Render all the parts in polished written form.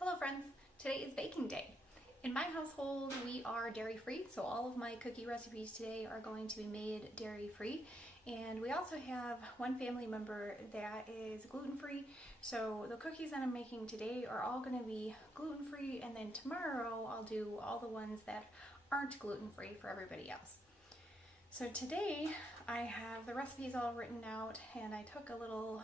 Hello friends, today is baking day. In my household we are dairy-free, so all of my cookie recipes today are going to be made dairy-free. And we also have one family member that is gluten-free, so the cookies that I'm making today are all going to be gluten-free, and then tomorrow I'll do all the ones that aren't gluten-free for everybody else. So today I have the recipes all written out, and I took a little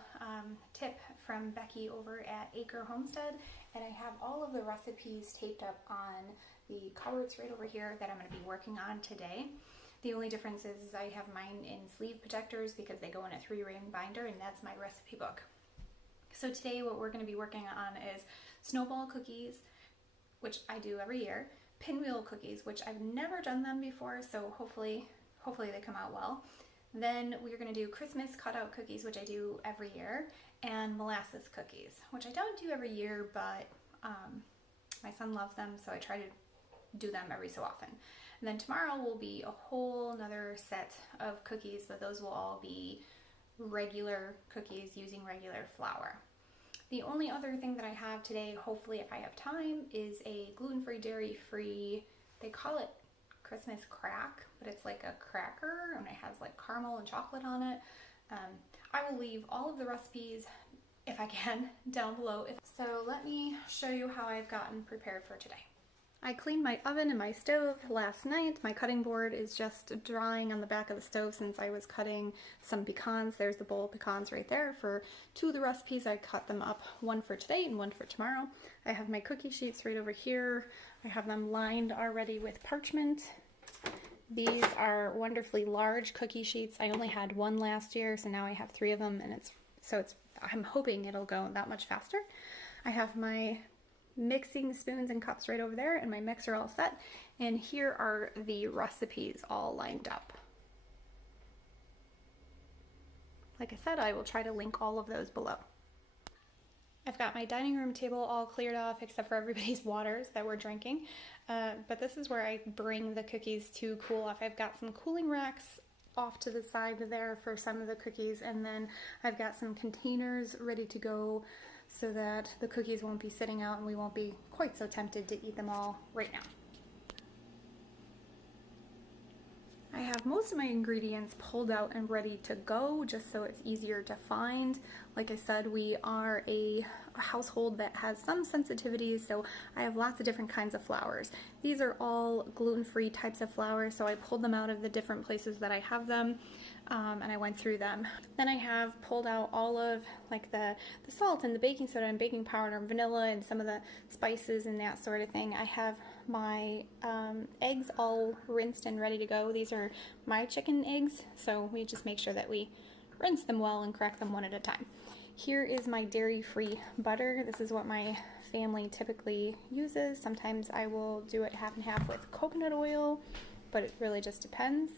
tip from Becky over at Acre Homestead, and I have all of the recipes taped up on the cupboards right over here that I'm going to be working on today. The only difference is I have mine in sleeve protectors because they go in a 3-ring binder, and that's my recipe book. So today what we're going to be working on is Snowball Cookies, which I do every year, Pinwheel Cookies, which I've never done them before, so hopefully they come out well. Then we're going to do Christmas cutout cookies, which I do every year, and Molasses Cookies, which I don't do every year, but my son loves them, so I try to do them every so often. And then tomorrow will be a whole nother set of cookies, but those will all be regular cookies using regular flour. The only other thing that I have today, hopefully if I have time, is a gluten-free, dairy-free, they call it Christmas crack, but it's like a cracker and it has like caramel and chocolate on it. I will leave all of the recipes, if I can, down below. So let me show you how I've gotten prepared for today. I cleaned my oven and my stove last night. My cutting board is just drying on the back of the stove since I was cutting some pecans. There's the bowl of pecans right there. For 2 of the recipes, I cut them up, one for today and one for tomorrow. I have my cookie sheets right over here. I have them lined already with parchment. These are wonderfully large cookie sheets. I only had one last year, so now I have 3 of them, and I'm hoping it'll go that much faster. I have my mixing spoons and cups right over there, and my mixer all set, and here are the recipes all lined up. Like I said, I will try to link all of those below. I've got my dining room table all cleared off except for everybody's waters that we're drinking, but this is where I bring the cookies to cool off. I've got some cooling racks off to the side there for some of the cookies, and then I've got some containers ready to go so that the cookies won't be sitting out and we won't be quite so tempted to eat them all right now. I have most of my ingredients pulled out and ready to go just so it's easier to find. Like I said, we are a household that has some sensitivities, so I have lots of different kinds of flours. These are all gluten-free types of flours, so I pulled them out of the different places that I have them, and I went through them. Then I have pulled out all of like the salt and the baking soda and baking powder and vanilla and some of the spices and that sort of thing. I have my eggs all rinsed and ready to go. These are my chicken eggs, so we just make sure that we rinse them well and crack them one at a time. Here is my dairy-free butter. This is what my family typically uses. Sometimes I will do it half and half with coconut oil, but it really just depends.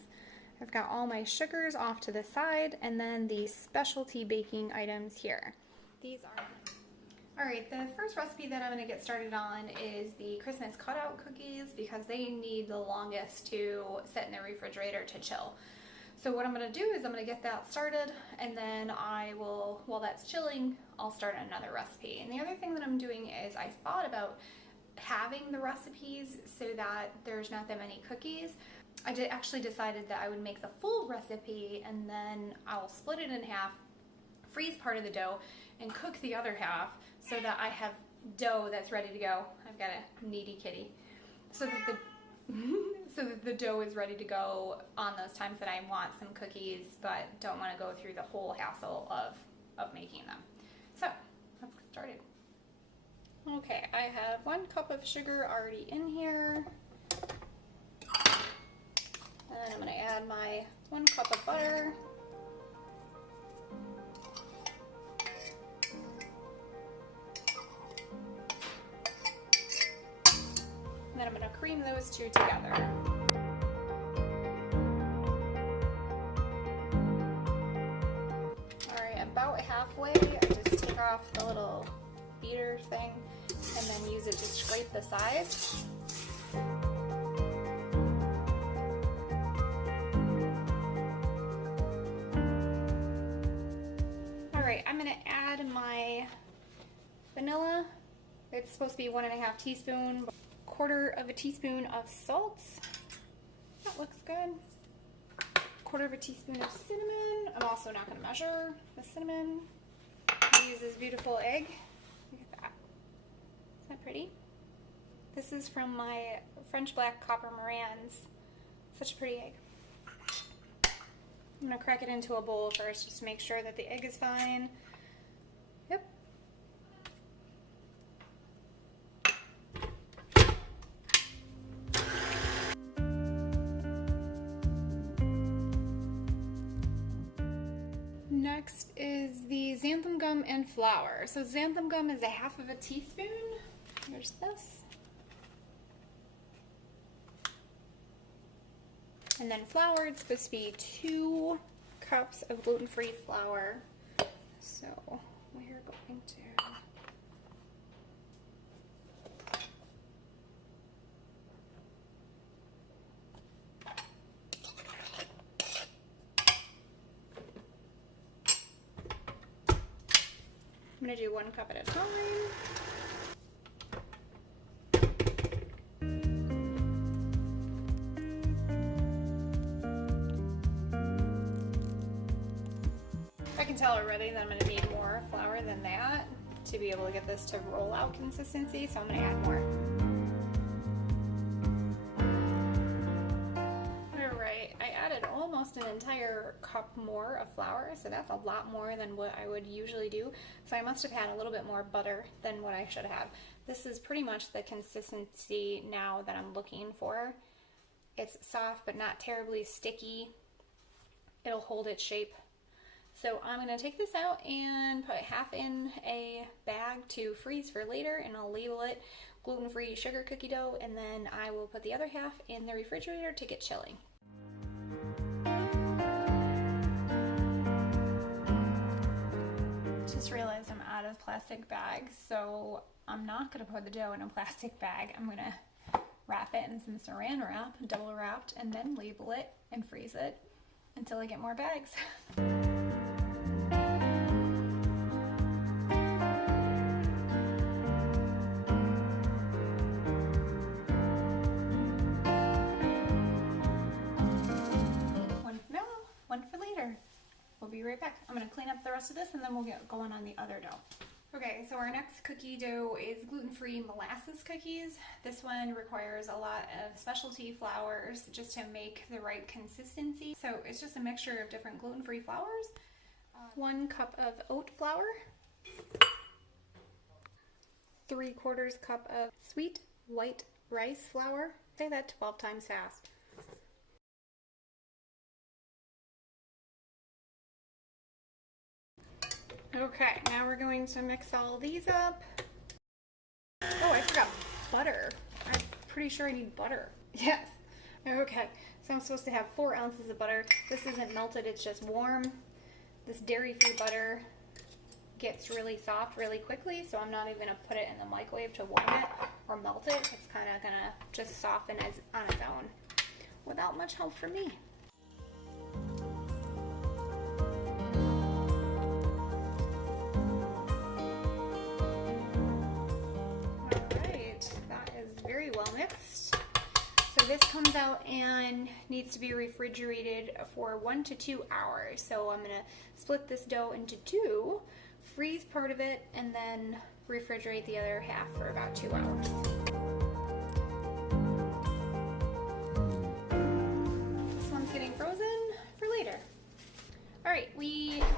I've got all my sugars off to the side, and then the specialty baking items here. These are... Alright, the first recipe that I'm going to get started on is the Christmas cutout cookies because they need the longest to sit in the refrigerator to chill. So what I'm going to do is I'm going to get that started, and then I will, while that's chilling, I'll start another recipe. And the other thing that I'm doing is I thought about having the recipes so that there's not that many cookies. I actually decided that I would make the full recipe and then I'll split it in half, freeze part of the dough, and cook the other half so that I have dough that's ready to go. I've got a needy kitty. So that the dough is ready to go on those times that I want some cookies but don't want to go through the whole hassle of making them. So let's get started. Okay, I have 1 cup of sugar already in here. And then I'm going to add my 1 cup of butter. And then I'm going to cream those 2 together. Alright, about halfway, I just take off the little beater thing and then use it to scrape the sides. Alright, I'm going to add my vanilla It's supposed to be 1.5 teaspoons, 1/4 teaspoon of salt. That looks good. 1/4 teaspoon of cinnamon. I'm also not going to measure the cinnamon. I use this beautiful egg. Look at that. Isn't that pretty? This is from my French Black Copper Morans. Such a pretty egg. I'm going to crack it into a bowl first just to make sure that the egg is fine. Yep. Next is the xanthan gum and flour. So xanthan gum is 1/2 teaspoon. There's this. And then flour, it's supposed to be 2 cups of gluten-free flour. So we're going to I'm going to do 1 cup at a time. I can tell already that I'm going to need more flour than that to be able to get this to roll out consistency, so I'm going to add more. Alright, I added almost an entire cup more of flour, so that's a lot more than what I would usually do. So I must have had a little bit more butter than what I should have. This is pretty much the consistency now that I'm looking for. It's soft but not terribly sticky. It'll hold its shape. So I'm going to take this out and put half in a bag to freeze for later, and I'll label it gluten-free sugar cookie dough, and then I will put the other half in the refrigerator to get chilling. Just realized I'm out of plastic bags, so I'm not going to put the dough in a plastic bag. I'm going to wrap it in some saran wrap, double wrapped, and then label it and freeze it until I get more bags. We'll be right back. I'm going to clean up the rest of this and then we'll get going on the other dough. Okay, so our next cookie dough is gluten-free molasses cookies. This one requires a lot of specialty flours just to make the right consistency. So it's just a mixture of different gluten-free flours. 1 cup of oat flour. 3/4 cup of sweet white rice flour. Say that 12 times fast. Okay, now we're going to mix all these up. Oh, I forgot butter. I'm pretty sure I need butter. Yes. Okay, so I'm supposed to have 4 ounces of butter. This isn't melted, it's just warm. This dairy-free butter gets really soft really quickly, so I'm not even going to put it in the microwave to warm it or melt it. It's kind of going to just soften on its own without much help from me. Very well mixed. So this comes out and needs to be refrigerated for 1 to 2 hours. So I'm going to split this dough into 2, freeze part of it, and then refrigerate the other half for about 2 hours. This one's getting frozen for later. Alright,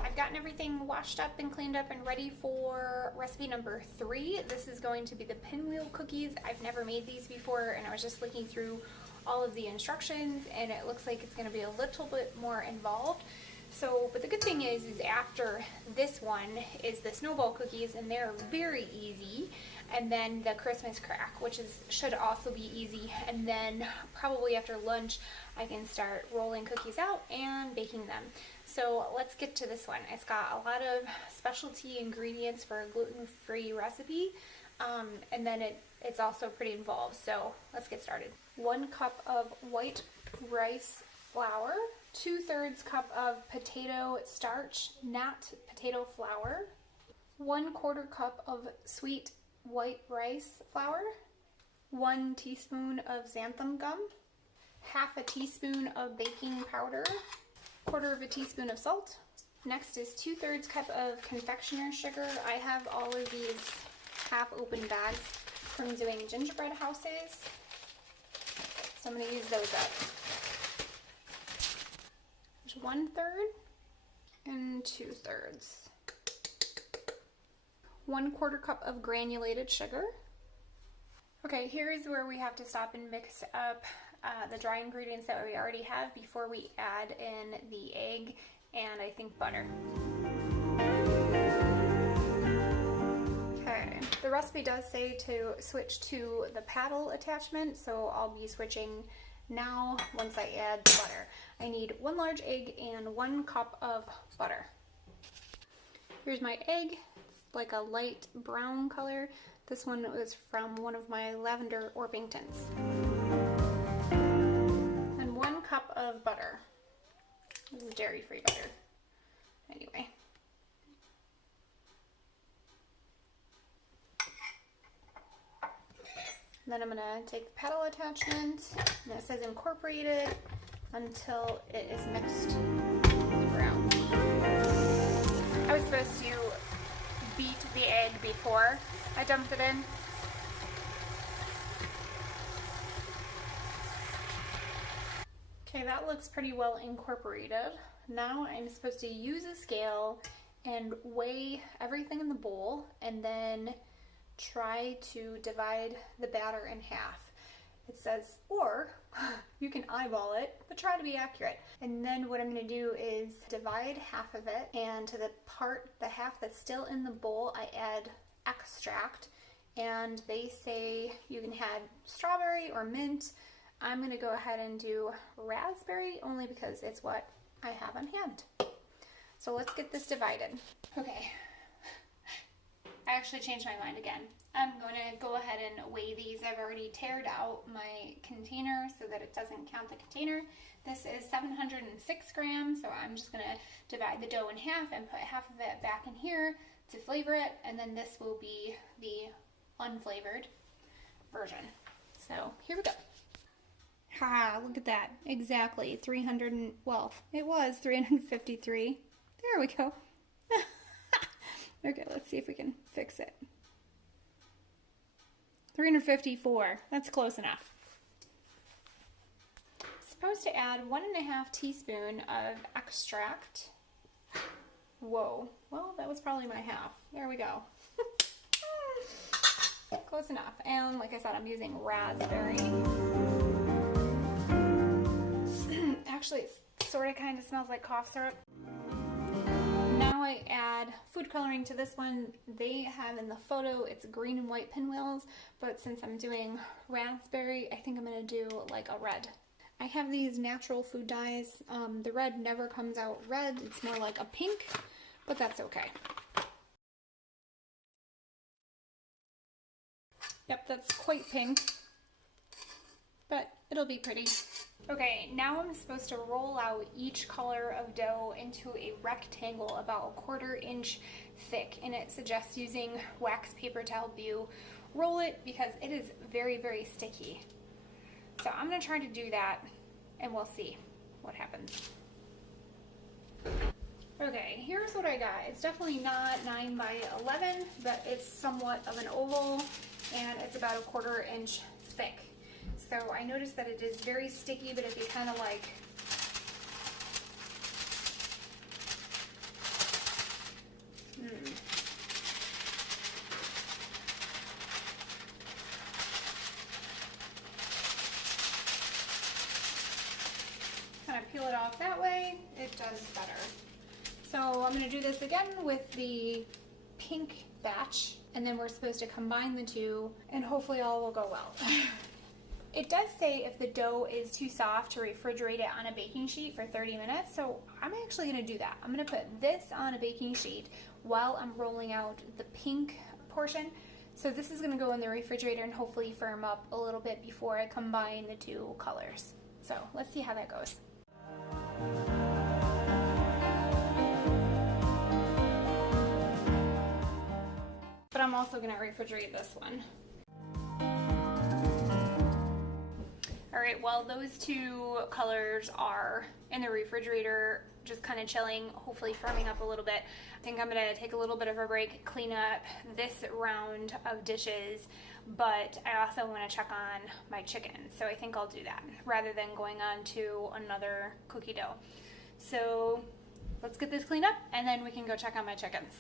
I've gotten everything washed up and cleaned up and ready for recipe number 3. This is going to be the Pinwheel Cookies. I've never made these before, and I was just looking through all of the instructions, and it looks like it's going to be a little bit more involved. So, but the good thing is after this one is the Snowball Cookies, and they're very easy. And then the Christmas crack, which should also be easy. And then probably after lunch, I can start rolling cookies out and baking them. So let's get to this one. It's got a lot of specialty ingredients for a gluten-free recipe, and then it's also pretty involved. So let's get started. 1 cup of white rice flour, 2/3 cup of potato starch, not potato flour, 1/4 cup of sweet white rice flour, 1 teaspoon of xanthan gum, half a teaspoon of baking powder, 1/4 teaspoon of salt. Next is 2/3 cup of confectioner's sugar. I have all of these half open bags from doing gingerbread houses, so I'm going to use those up. There's 1/3 and 2/3. 1/4 cup of granulated sugar. Okay, here's where we have to stop and mix up the dry ingredients that we already have before we add in the egg and I think butter. Okay, the recipe does say to switch to the paddle attachment, so I'll be switching now once I add the butter. I need 1 large egg and 1 cup of butter. Here's my egg. It's like a light brown color. This one was from one of my lavender Orpingtons. And 1 cup of butter. This is dairy-free butter. Anyway. And then I'm gonna take the paddle attachment, and it says incorporated until it is mixed brown. I was supposed to beat the egg before I dumped it in. Okay, that looks pretty well incorporated. Now I'm supposed to use a scale and weigh everything in the bowl and then try to divide the batter in half. It says, or you can eyeball it, but try to be accurate. And then what I'm going to do is divide half of it, and to the half that's still in the bowl, I add extract. And they say you can have strawberry or mint. I'm going to go ahead and do raspberry only because it's what I have on hand. So let's get this divided. Okay, I actually changed my mind again. I'm going to go ahead and weigh these. I've already tared out my container so that it doesn't count the container. This is 706 grams, so I'm just going to divide the dough in half and put half of it back in here to flavor it, and then this will be the unflavored version. So here we go. Ha, look at that. Exactly 300, well, it was 353. There we go. Okay, let's see if we can fix it. 354. That's close enough. Supposed to add 1.5 teaspoon of extract. Whoa. Well, that was probably my half. There we go. Close enough. And like I said, I'm using raspberry. Actually, it sort of kind of smells like cough syrup. Now I add food coloring to this one. They have in the photo, it's green and white pinwheels, but since I'm doing raspberry, I think I'm going to do like a red. I have these natural food dyes. The red never comes out red. It's more like a pink, but that's okay. Yep, that's quite pink, but it'll be pretty. Okay, now I'm supposed to roll out each color of dough into a rectangle about 1/4 inch thick, and it suggests using wax paper to help you roll it because it is very, very sticky. So I'm going to try to do that, and we'll see what happens. Okay, here's what I got. It's definitely not 9 by 11, but it's somewhat of an oval, and it's about 1/4 inch thick. So I noticed that it is very sticky, but if you kind of like kind of peel it off that way, it does better. So I'm going to do this again with the pink batch, and then we're supposed to combine the two, and hopefully all will go well. It does say if the dough is too soft to refrigerate it on a baking sheet for 30 minutes, so I'm actually going to do that. I'm going to put this on a baking sheet while I'm rolling out the pink portion. So this is going to go in the refrigerator and hopefully firm up a little bit before I combine the two colors. So let's see how that goes. but I'm also gonna refrigerate this one. All right, well, those two colors are in the refrigerator, just kind of chilling, hopefully firming up a little bit. I think I'm gonna take a little bit of a break, clean up this round of dishes, but I also want to check on my chickens, so I think I'll do that rather than going on to another cookie dough. So let's get this cleaned up and then we can go check on my chickens.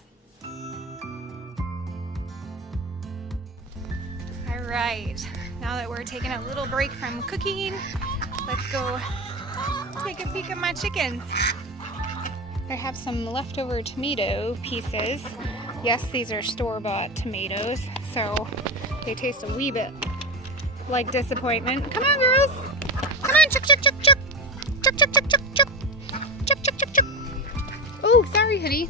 All right, now that we're taking a little break from cooking, let's go take a peek at my chickens. I have some leftover tomato pieces. Yes, these are store-bought tomatoes, so they taste a wee bit like disappointment. Come on, girls. Come on, chuk, chuk, chuk, chuk. Chuk, chuk, chuk, chuk, chuk. Chuk, chuk, chuk, chuk. Oh, sorry, honey.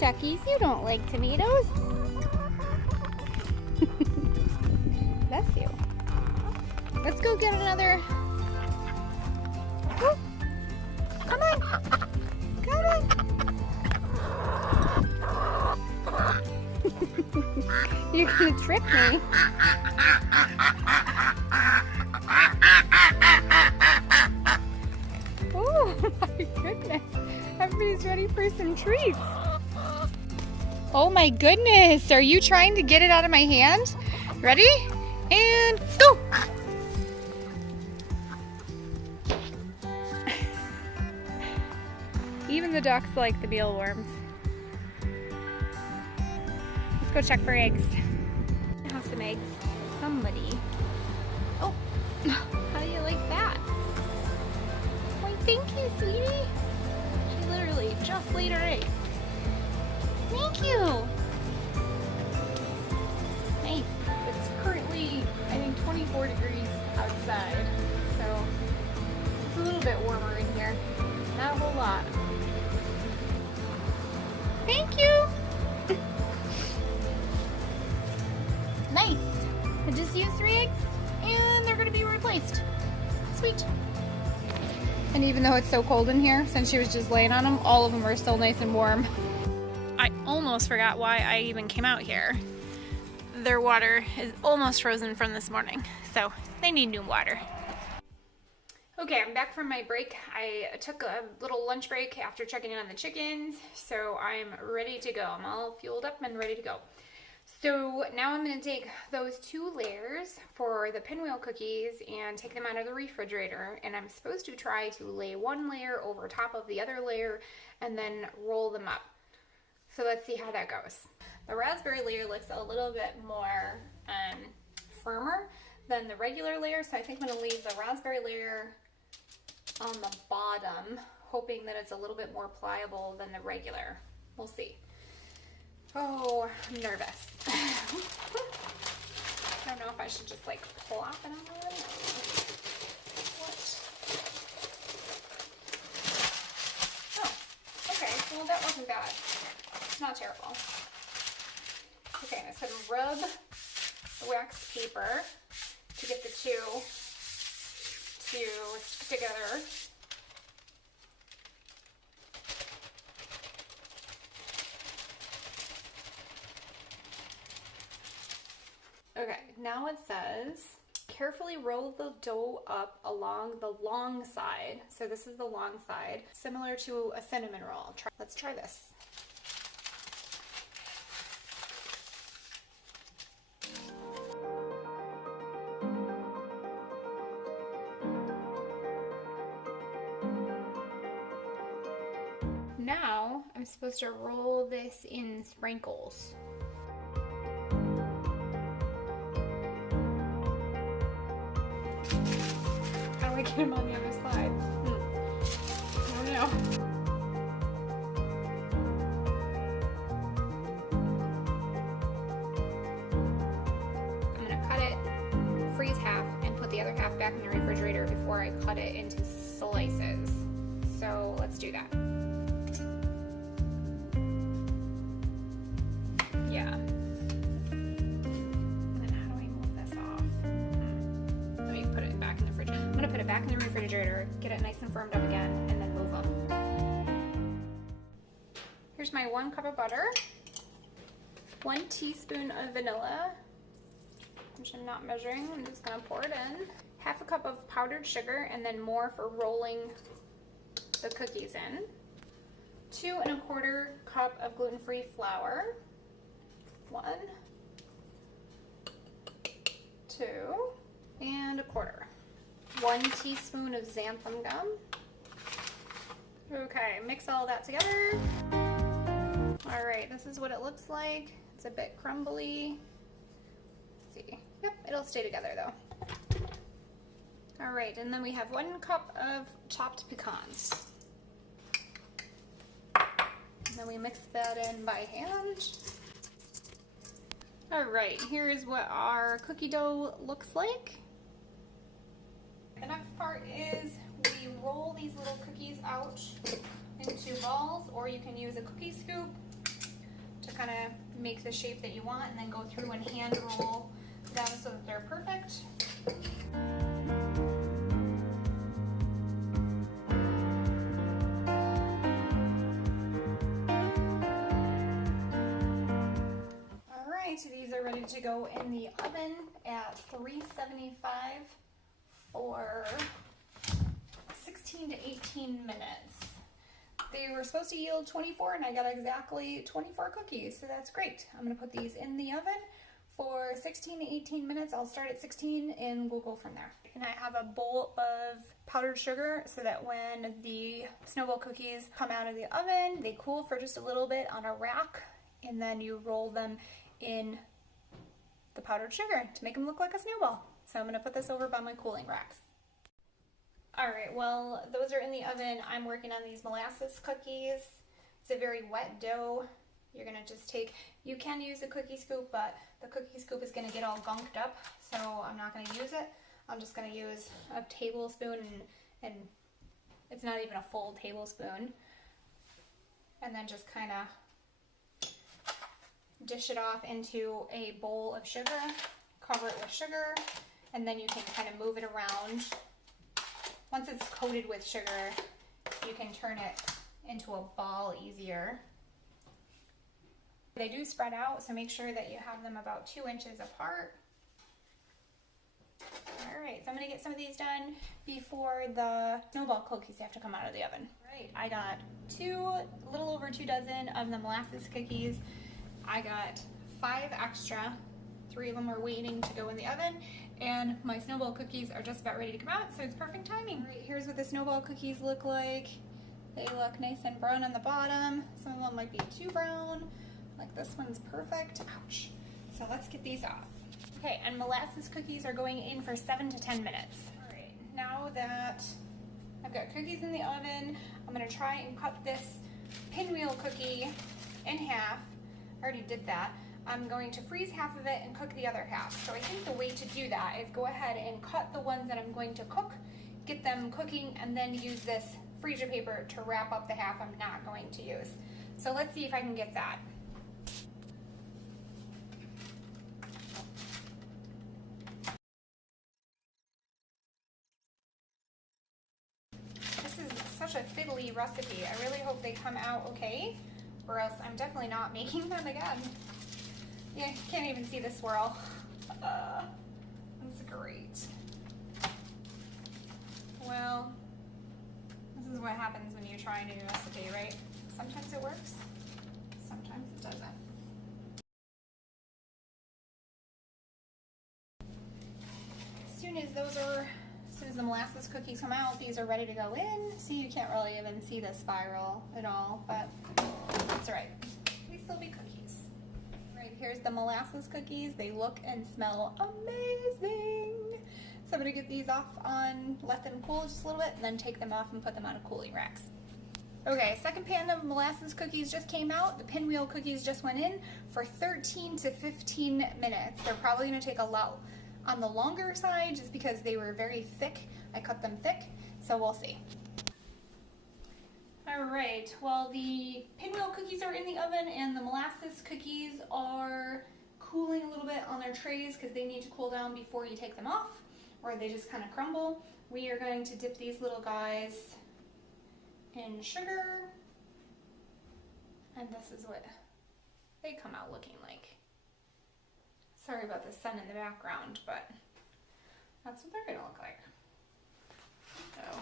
Duckies, you don't like tomatoes. Bless you. Let's go get another. Oh, come on. Come on. You're gonna trip me. Oh my goodness. Everybody's ready for some treats. Oh my goodness, are you trying to get it out of my hand? Ready? And go! Even the ducks like the mealworms. Let's go check for eggs. I have some eggs. Somebody. Oh, how do you like that? Why, thank you, sweetie. She literally just laid her egg. Thank you! Nice. It's currently, I think, 24 degrees outside, so it's a little bit warmer in here. Not a whole lot. Thank you! Nice! I just used 3 eggs, and they're going to be replaced. Sweet! And even though it's so cold in here, since she was just laying on them, all of them are still nice and warm. I almost forgot why I even came out here. Their water is almost frozen from this morning, so they need new water. Okay, I'm back from my break. I took a little lunch break after checking in on the chickens, so I'm ready to go. I'm all fueled up and ready to go. So now I'm going to take those 2 layers for the Pinwheel cookies and take them out of the refrigerator, and I'm supposed to try to lay 1 layer over top of the other layer and then roll them up. So let's see how that goes. The raspberry layer looks a little bit more firmer than the regular layer, so I think I'm going to leave the raspberry layer on the bottom, hoping that it's a little bit more pliable than the regular. We'll see. Oh, I'm nervous. I don't know if I should just like plop it on there. What? Oh, okay. Well, that wasn't bad. It's not terrible. Okay, I said rub the wax paper to get the 2 to stick together. Okay, now it says, carefully roll the dough up along the long side. So this is the long side, similar to a cinnamon roll. Let's try this. Now I'm supposed to roll this in sprinkles. How do I get him on the other side? I don't know. I'm gonna cut it, freeze half, and put the other half back in the refrigerator before I cut it into slices. So let's do that. back in the refrigerator, get it nice and firmed up again, and then move them. Here's my 1 cup of butter, 1 teaspoon of vanilla, which I'm not measuring, I'm just gonna pour it in. Half a cup of powdered sugar, and then more for rolling the cookies in. 2 1/4 cup of gluten-free flour. 1, 2, and 1/4. 1 teaspoon of xanthan gum. Okay, mix all that together. All right, this is what it looks like. It's a bit crumbly. Let's see. Yep, it'll stay together though. All right, and then we have 1 cup of chopped pecans. And then we mix that in by hand. All right, here is what our cookie dough looks like. The next part is we roll these little cookies out into balls, or you can use a cookie scoop to kind of make the shape that you want, and then go through and hand roll them so that they're perfect. So these are ready to go in the oven at 375 for 16 to 18 minutes. They were supposed to yield 24 and I got exactly 24 cookies, so that's great. I'm going to put these in the oven for 16 to 18 minutes. I'll start at 16 and we'll go from there. And I have a bowl of powdered sugar so that when the snowball cookies come out of the oven, they cool for just a little bit on a rack, and then you roll them in the powdered sugar to make them look like a snowball. So I'm going to put this over by my cooling racks. Alright, well, those are in the oven. I'm working on these molasses cookies. It's a very wet dough. You're going to just take, you can use a cookie scoop, but the cookie scoop is going to get all gunked up, so I'm not going to use it. I'm just going to use a tablespoon, and it's not even a full tablespoon. And then just kind of dish it off into a bowl of sugar, cover it with sugar, and then you can kind of move it around. Once it's coated with sugar, you can turn it into a ball easier. They do spread out, so make sure that you have them about 2 inches apart. Alright, so I'm going to get some of these done before the snowball cookies have to come out of the oven. Right, I got a little over 2 dozen of the molasses cookies. I got 5 extra, 3 of them are waiting to go in the oven, and my snowball cookies are just about ready to come out, so it's perfect timing. Right, here's what the snowball cookies look like. They look nice and brown on the bottom. Some of them might be too brown, like this one's perfect. Ouch. So let's get these off. Okay, and molasses cookies are going in for 7 to 10 minutes. All right, now that I've got cookies in the oven, I'm gonna try and cut this pinwheel cookie in half. I already did that. I'm going to freeze half of it and cook the other half. So I think the way to do that is go ahead and cut the ones that I'm going to cook, get them cooking, and then use this freezer paper to wrap up the half I'm not going to use. So let's see if I can get that. This is such a fiddly recipe. I really hope they come out okay, or else I'm definitely not making them again. Yeah, you can't even see the swirl. That's great. Well, this is what happens when you try a new recipe, right? Sometimes it works, sometimes it doesn't. As soon as the molasses cookies come out, these are ready to go in. See, you can't really even see the spiral at all, but that's all right. They still be cookies. Right, here's the molasses cookies. They look and smell amazing. So I'm gonna get these off let them cool just a little bit, and then take them off and put them on a cooling racks. Okay, second pan of molasses cookies just came out. The pinwheel cookies just went in for 13 to 15 minutes. They're probably gonna take a lot on the longer side just because they were very thick. I cut them thick, so we'll see. All right, well, the pinwheel cookies are in the oven and the molasses cookies are cooling a little bit on their trays because they need to cool down before you take them off, or they just kind of crumble. we are going to dip these little guys in sugar, and this is what they come out looking like. Sorry about the sun in the background, but that's what they're gonna look like. So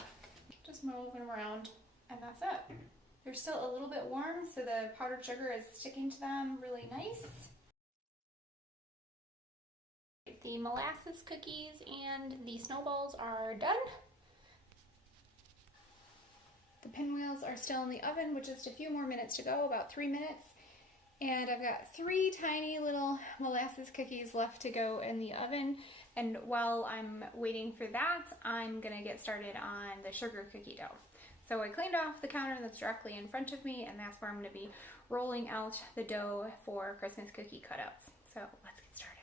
just move them around, and that's it. They're still a little bit warm, so the powdered sugar is sticking to them really nice. The molasses cookies and the snowballs are done. The pinwheels are still in the oven with just a few more minutes to go, about 3 minutes. And I've got 3 tiny little molasses cookies left to go in the oven. And while I'm waiting for that, I'm gonna get started on the sugar cookie dough. So I cleaned off the counter that's directly in front of me, and that's where I'm gonna be rolling out the dough for Christmas cookie cutouts. So let's get started.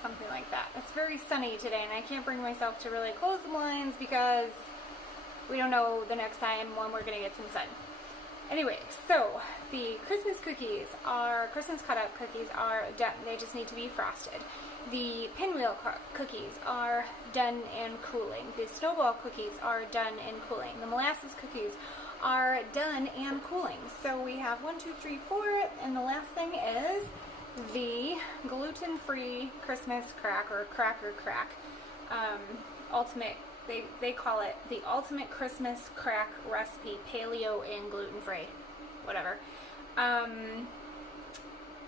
Something like that. It's very sunny today, and I can't bring myself to really close the blinds because we don't know the next time when we're going to get some sun. Anyway, so the Christmas cutout cookies are done. They just need to be frosted. The pinwheel cookies are done and cooling. The snowball cookies are done and cooling. The molasses cookies are done and cooling. So we have 1, 2, 3, 4, and the last thing is the gluten-free Christmas cracker crack. Ultimate, they call it the ultimate Christmas crack recipe, paleo and gluten-free, whatever.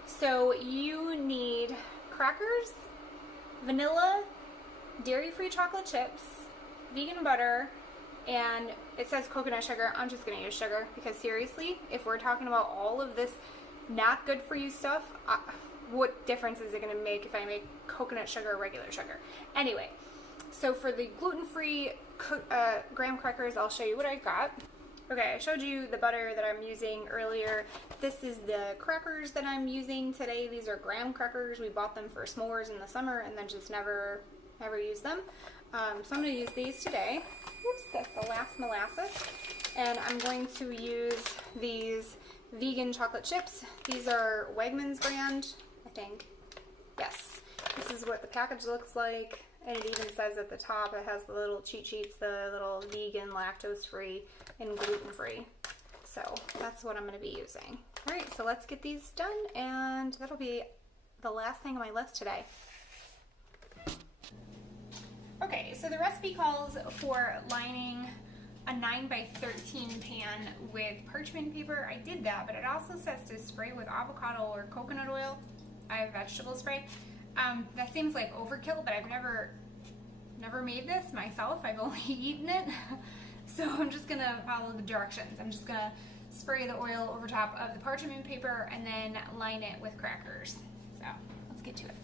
So you need crackers, vanilla, dairy-free chocolate chips, vegan butter, and it says coconut sugar. I'm just gonna use sugar because seriously, if we're talking about all of this not good for you stuff, what difference is it going to make if I make coconut sugar or regular sugar? Anyway, so for the gluten-free graham crackers, I'll show you what I got. Okay, I showed you the butter that I'm using earlier. This is the crackers that I'm using today. These are graham crackers. We bought them for s'mores in the summer and then just never used them. So I'm going to use these today. Oops, that's the last molasses. And I'm going to use these vegan chocolate chips. These are Wegmans brand, I think. Yes. This is what the package looks like, and it even says at the top, it has the little cheat sheets, the little vegan, lactose-free, and gluten-free. So that's what I'm going to be using. All right, so let's get these done, and that'll be the last thing on my list today. Okay, so the recipe calls for lining a 9x13 pan with parchment paper. I did that, but it also says to spray with avocado or coconut oil. I have vegetable spray. That seems like overkill, but I've never made this myself. I've only eaten it. So I'm just gonna follow the directions. I'm just gonna spray the oil over top of the parchment paper and then line it with crackers. So let's get to it.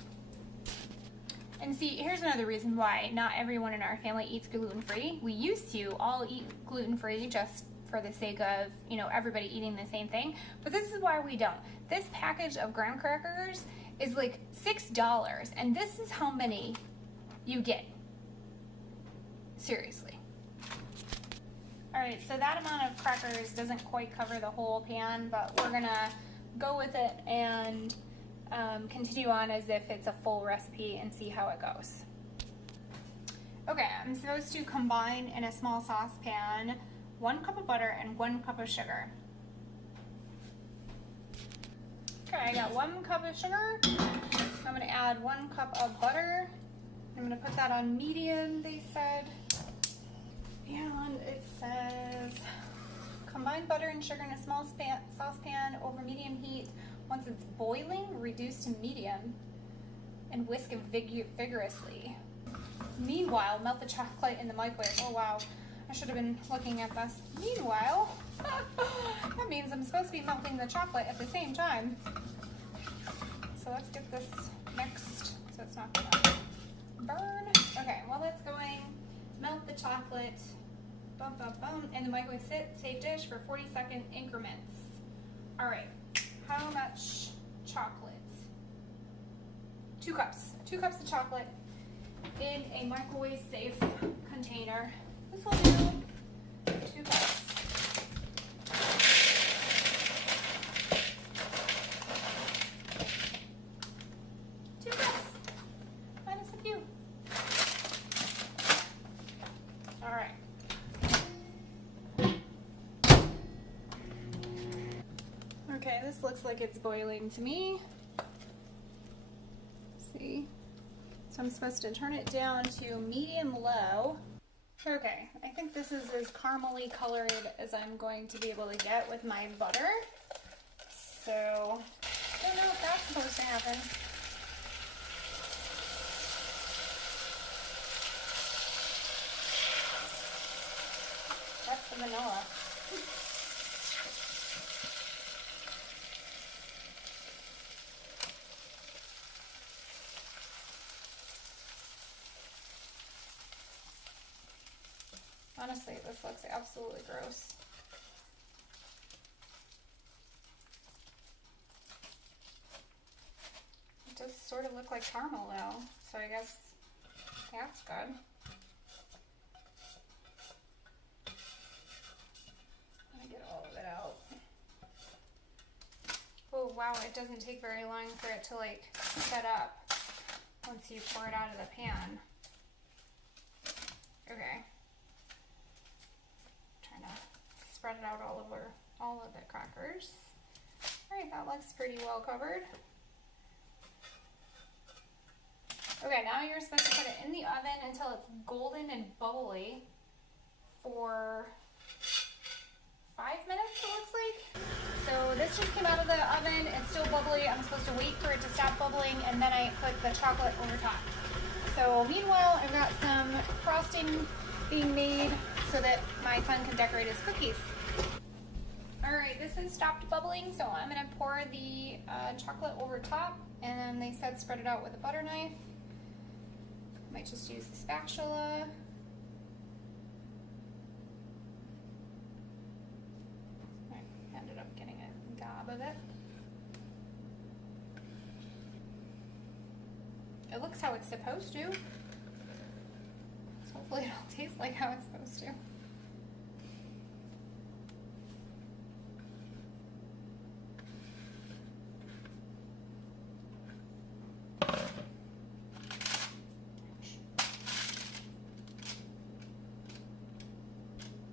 And see, here's another reason why not everyone in our family eats gluten-free. We used to all eat gluten-free just for the sake of, you know, everybody eating the same thing. But this is why we don't. This package of graham crackers is like $6, and this is how many you get. Seriously. All right, so that amount of crackers doesn't quite cover the whole pan, but we're gonna go with it and continue on as if it's a full recipe and see how it goes. Okay, I'm supposed to combine in a small saucepan 1 cup of butter and 1 cup of sugar. Okay, I got 1 cup of sugar. I'm gonna add 1 cup of butter. I'm gonna put that on medium, they said. And it says, combine butter and sugar in a small saucepan over medium heat. Once it's boiling, reduce to medium and whisk vigorously. Meanwhile, melt the chocolate in the microwave. Oh wow, I should have been looking at this. Meanwhile, that means I'm supposed to be melting the chocolate at the same time. So let's get this mixed so it's not gonna burn. Okay, while that's going, melt the chocolate, bum, bum, bum, in the microwave. Save dish for 40-second increments. All right, how much chocolate? 2 cups. 2 cups of chocolate in a microwave safe container. This will do 2 cups. Okay, this looks like it's boiling to me. See? So I'm supposed to turn it down to medium-low. Okay, I think this is as caramely colored as I'm going to be able to get with my butter. So, I don't know if that's supposed to happen. That's the vanilla. Honestly, this looks absolutely gross. It does sort of look like caramel though, so I guess that's good. Let me get all of it out. Oh wow, it doesn't take very long for it to like set up once you pour it out of the pan. Okay. Trying to spread it out all over all of the crackers. Alright, that looks pretty well covered. Okay, now you're supposed to put it in the oven until it's golden and bubbly for 5 minutes, it looks like. So this just came out of the oven. It's still bubbly. I'm supposed to wait for it to stop bubbling, and then I put the chocolate over top. So meanwhile, I've got some frosting being made so that my son can decorate his cookies. Alright, this has stopped bubbling, so I'm going to pour the chocolate over top, and then they said spread it out with a butter knife. Might just use the spatula. I ended up getting a gob of it. It looks how it's supposed to. So hopefully it'll taste like how it's supposed to.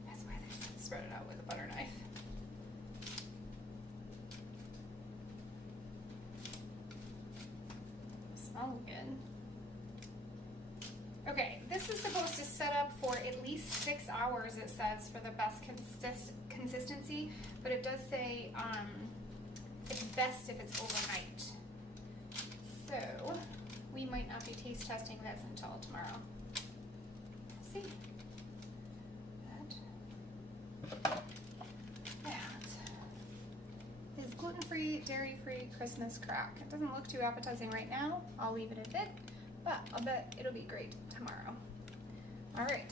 That's why they said spread it out with a butter knife. Smells good. Okay, this is supposed to set up for at least 6 hours, it says, for the best consistency, but it does say it's best if it's overnight. So, we might not be taste testing this until tomorrow. Let's see. That is gluten-free, dairy-free Christmas crack. It doesn't look too appetizing right now. I'll leave it a bit, but I'll bet it'll be great tomorrow. All right.